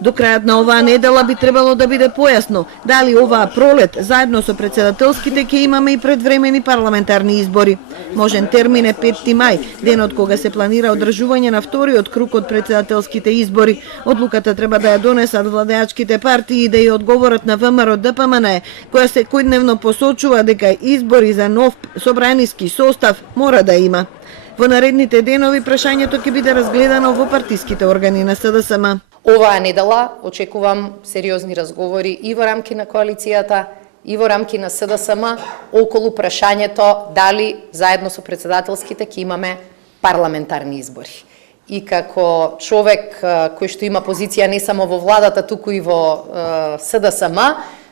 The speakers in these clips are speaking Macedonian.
До крајот на оваа недела би требало да биде појасно дали оваа пролет заедно со претседателските ќе имаме и предвремени парламентарни избори. Можен термин е 5 мај, денот кога се планира одржување на вториот круг од претседателските избори. Одлуката треба да ја донесат владеачките партии и да ја одговорат на ВМРО ДПМН, која секојдневно посочува дека избори за нов собраниски состав мора да има. Во наредните денови прашањето ќе биде разгледано во партиските органи на СДСМ. Оваа недела очекувам сериозни разговори и во рамки на коалицијата, и во рамки на СДСМ околу прашањето дали заедно со претседателските ќе имаме парламентарни избори. И како човек кој што има позиција не само во владата, туку и во СДСМ,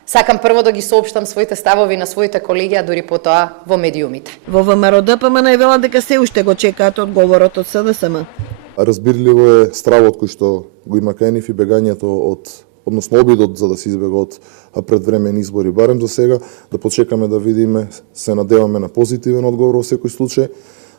сакам прво да ги соопштам своите ставови на своите колеги, а дури потоа во медиумите. Во ВМРО ДПМН вела дека се уште го чекаат одговорот од СДСМ. Разбирливо е стравот кој што го има кај нив и бегањето односно обидот за да се избега од предвремени избори. Барем за сега да почекаме да видиме, се надеваме на позитивен одговор во секој случај,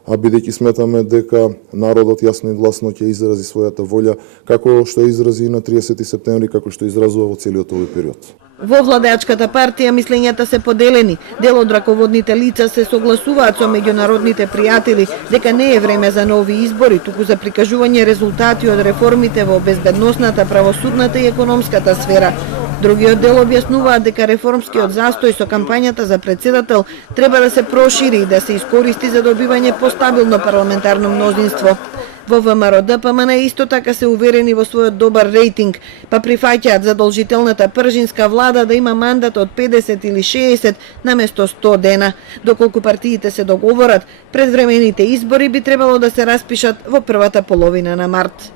а бидејќи сметаме дека народот јасно и гласно ќе изрази својата волја, како што изрази на 30 септември, како што изразува во целиот овој период. Во владеачката партија мислењата се поделени. Дел од раководните лица се согласуваат со меѓународните пријатели дека не е време за нови избори, туку за прикажување резултати од реформите во безбедносната, правосудната и економската сфера. Другиот дел објаснуваат дека реформскиот застој со кампањата за претседател треба да се прошири и да се искористи за добивање постабилно парламентарно мнозинство. Во ВМРО ДПМН исто така се уверени во својот добар рейтинг, па прифаќаат задолжителната пржинска влада да има мандат од 50 или 60 наместо 100 дена. Доколку партиите се договорат, предвремените избори би требало да се распишат во првата половина на март.